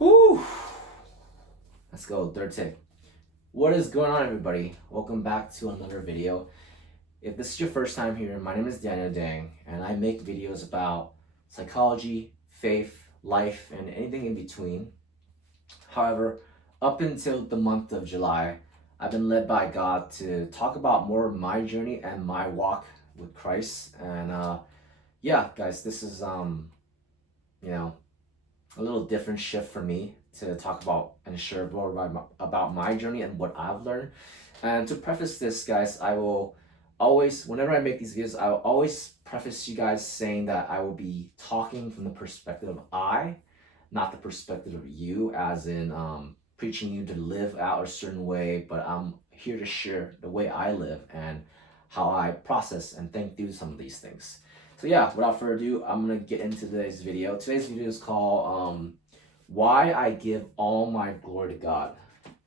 Whew. Let's go. Third take. What is going on, everybody? Welcome back to another video. If this is your first time here, my name is Daniel Dang, and I make videos about psychology, faith, life, and anything in between. However, up until the month of July, I've been led by God to talk about more of my journey and my walk with Christ. And yeah, guys, this is you know, a little different shift for me to talk about and share more about my journey and what I've learned. And to preface this, guys, I will always, whenever I make these videos, I will always preface you guys saying that I will be talking from the perspective of I, not the perspective of you, as in preaching you to live out a certain way, but I'm here to share the way I live and how I process and think through some of these things. So yeah, without further ado, I'm gonna get into today's video. Today's video is called "Why I Give All My Glory to God."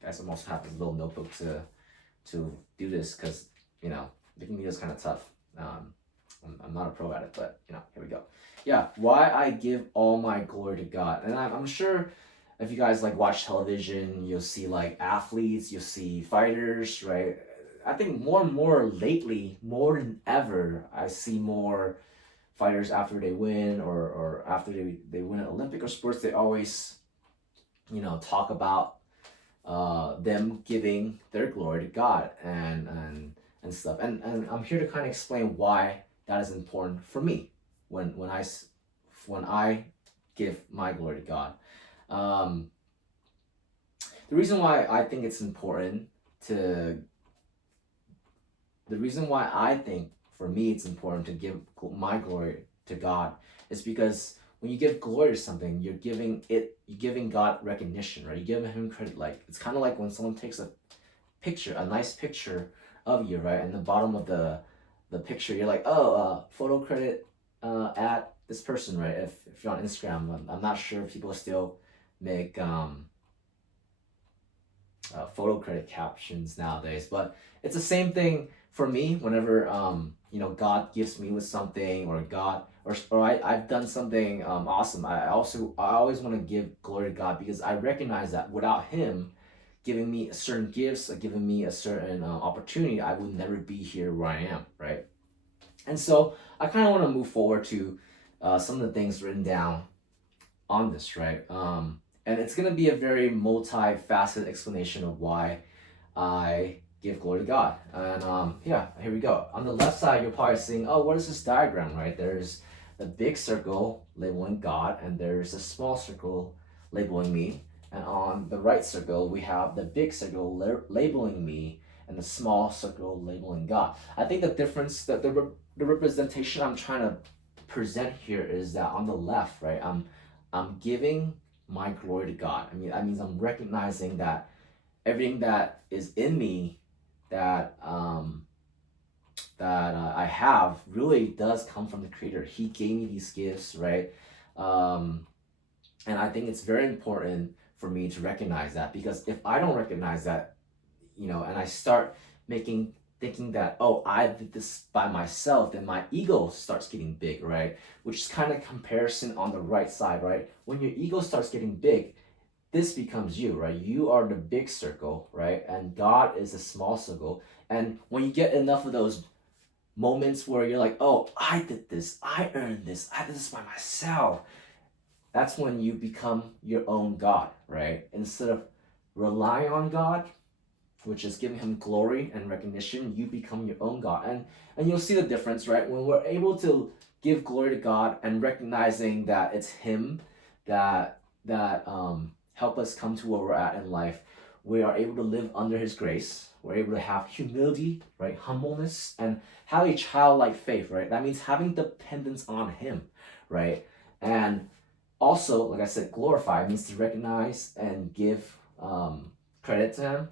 Guys, I'm also have this little notebook to do this because making videos kind of tough. I'm not a pro at it, but here we go. Yeah, why I give all my glory to God, and I'm sure if you guys like watch television, you'll see like athletes, you'll see fighters, right? I think more and more lately, more than ever, I see more fighters after they win or after they win an Olympic or sports, they always, talk about them giving their glory to God and stuff. And I'm here to kind of explain why that is important for me when I give my glory to God. Um, the reason why I think it's important to the reason why I think for me it's important to give my glory to God is because when you give glory to something, you're giving God recognition, right? You're giving Him credit. Like it's kind of like when someone takes a nice picture of you, right? And the bottom of the picture, you're like, oh, photo credit at this person, right? If you're on Instagram, I'm not sure if people still make photo credit captions nowadays, but it's the same thing for me whenever God gives me with something or God or I've done something awesome. I always want to give glory to God because I recognize that without Him giving me certain gifts, giving me a certain opportunity, I would never be here where I am, right? And so I kind of want to move forward to some of the things written down on this, right? And it's gonna be a very multifaceted explanation of why I give glory to God. And yeah, here we go. On the left side, you're probably seeing, oh, what is this diagram, right? There's the big circle labeling God, and there's a small circle labeling me. And on the right circle, we have the big circle labeling me, and the small circle labeling God. I think the difference, that the representation I'm trying to present here is that on the left, right, I'm giving my glory to God. I mean, that means I'm recognizing that everything that is in me that I have really does come from the Creator. He gave me these gifts, right? Um, and I think it's very important for me to recognize that because if I don't recognize that, and I start making thinking that, oh, I did this by myself, then my ego starts getting big, right? Which is kind of comparison on the right side, right? When your ego starts getting big, this becomes you, right? You are the big circle, right? And God is the small circle. And when you get enough of those moments where you're like, oh, I did this, I earned this, I did this by myself, that's when you become your own God, right? Instead of relying on God, which is giving Him glory and recognition, you become your own God. And you'll see the difference, right? When we're able to give glory to God and recognizing that it's Him that help us come to where we're at in life, we are able to live under His grace. We're able to have humility, right? Humbleness, and have a childlike faith, right? That means having dependence on Him, right? And also, like I said, glorify means to recognize and give credit to Him,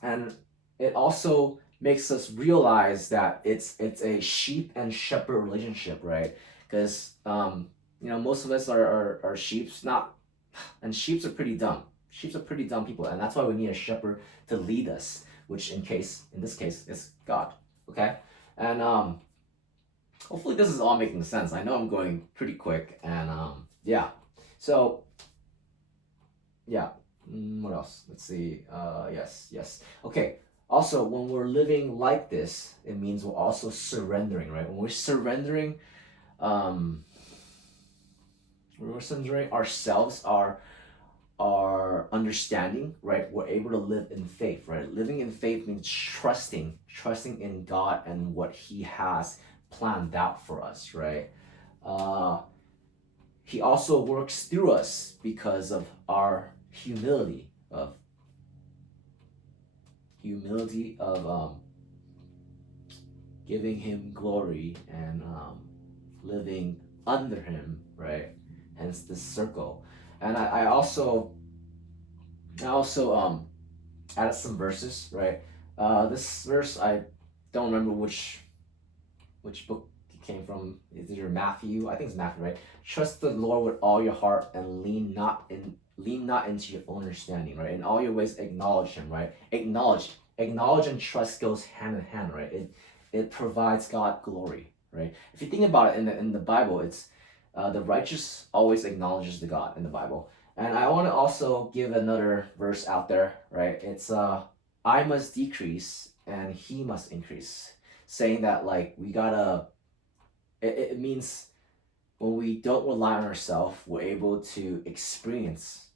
and it also makes us realize that it's a sheep and shepherd relationship, right? Because most of us are sheeps, not, and sheeps are pretty dumb. Sheeps are pretty dumb people, and that's why we need a shepherd to lead us, which in this case is God. Okay, and hopefully this is all making sense. I know I'm going pretty quick, and yeah, so yeah. What else? Let's see. Yes. Okay. Also, when we're living like this, it means we're also surrendering, right? Um, when we're surrendering ourselves, our understanding, right? We're able to live in faith, right? Living in faith means trusting in God and what He has planned out for us, right? Uh, he also works through us because of our humility of giving Him glory and living under Him, right? Hence this circle. And I also added some verses, right? This verse I don't remember which book it came from. Is it Matthew? I think it's Matthew, right? Trust the Lord with all your heart and lean not into your own understanding, right? In all your ways acknowledge Him, right? Acknowledge and trust goes hand in hand, right? It provides God glory, right? If you think about it in the Bible, it's the righteous always acknowledges the God in the Bible. And I want to also give another verse out there, right? It's I must decrease and He must increase, saying that like we gotta it means when we don't rely on ourselves, we're able to experience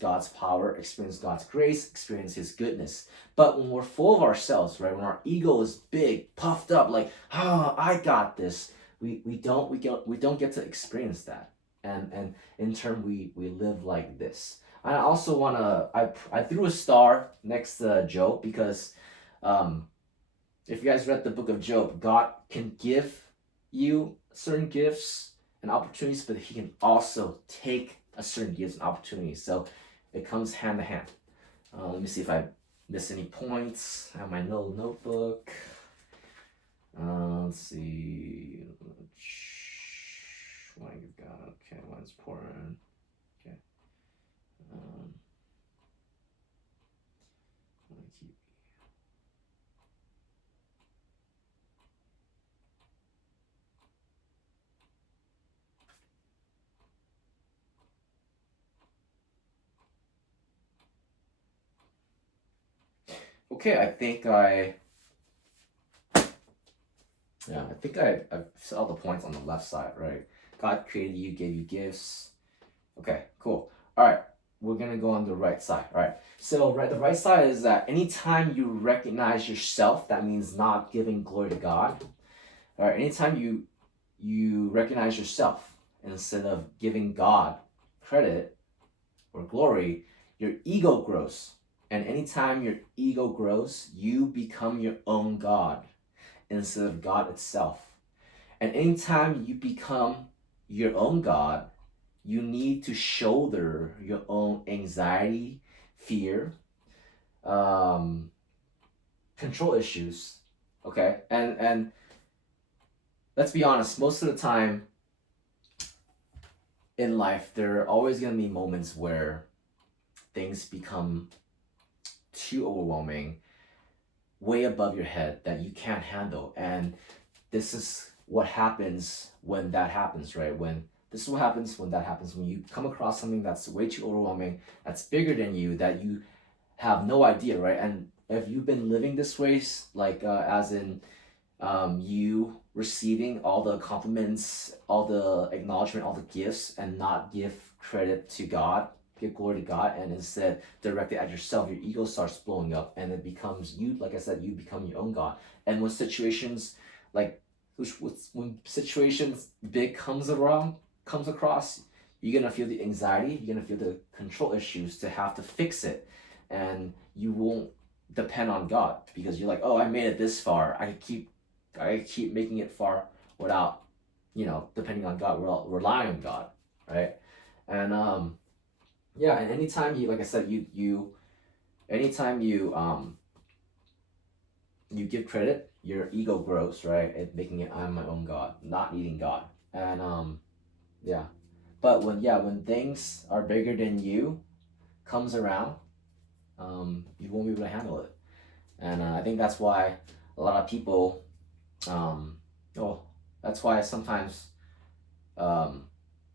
God's power, experience God's grace, experience His goodness. But when we're full of ourselves, right, when our ego is big, puffed up, like, oh, I got this, we don't get to experience that. And in turn we live like this. I also wanna I threw a star next to Job because um if you guys read the book of Job, God can give you certain gifts and opportunities, but He can also take a certain gifts and opportunities. So it comes hand to hand. Let me see if I miss any points. I have my little notebook. Let's see. My God. Okay, one's pouring. Okay. Um, keep. Okay, I think I said all the points on the left side, right? God created you, gave you gifts. Okay, cool. All right, we're gonna go on the right side. All right, so the right side is that anytime you recognize yourself, that means not giving glory to God. All right, anytime you recognize yourself instead of giving God credit or glory, your ego grows. And anytime your ego grows, you become your own God instead of God itself. And anytime you become your own God, you need to shoulder your own anxiety, fear, um, control issues. Okay, and let's be honest. Most of the time in life, there are always gonna be moments where things become too overwhelming, way above your head that you can't handle, and this is what happens when that happens, right? When this is what happens when that happens, when you come across something that's way too overwhelming, that's bigger than you, that you have no idea, right? And if you've been living this way, like as in you receiving all the compliments, all the acknowledgement, all the gifts, and not give credit to God, give glory to God, and instead direct it at yourself, your ego starts blowing up, and it becomes you. Like I said, you become your own God. And when situations like when situations big comes across, you're gonna feel the anxiety, you're gonna feel the control issues to have to fix it, and you won't depend on God because you're like, oh, I made it this far. I keep making it far without, depending on God, relying on God, right? And yeah, and anytime you, like I said, anytime you give credit, your ego grows, right? It making it I'm my own God, not needing God, and yeah. But when things are bigger than you comes around, you won't be able to handle it, and I think that's why a lot of people, um, oh, that's why sometimes um,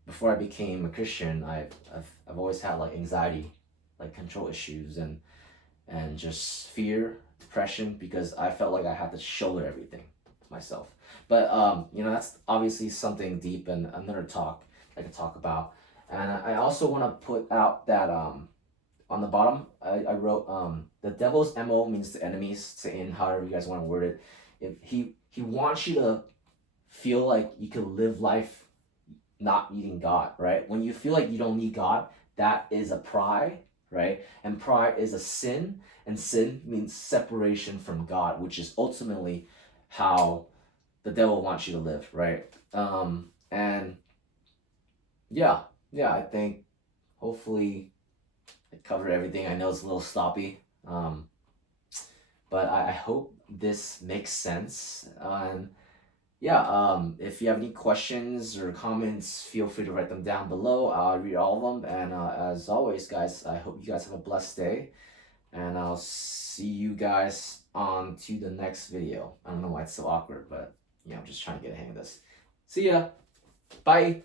before I became a Christian, I've always had like anxiety like control issues and just fear, depression, because I felt like I had to shoulder everything myself. But that's obviously something deep and another talk I could talk about. And I also want to put out that on the bottom I wrote the devil's MO means the enemies, Satan, however you guys want to word it. If he wants you to feel like you can live life not needing God, right? When you feel like you don't need God, that is a pride, right? And pride is a sin, and sin means separation from God, which is ultimately how the devil wants you to live, right? And yeah, I think hopefully I covered everything. I know it's a little sloppy, but I hope this makes sense. And yeah, if you have any questions or comments, feel free to write them down below. I'll read all of them. And as always, guys, I hope you guys have a blessed day. And I'll see you guys on to the next video. I don't know why it's so awkward, but I'm just trying to get a hang of this. See ya. Bye.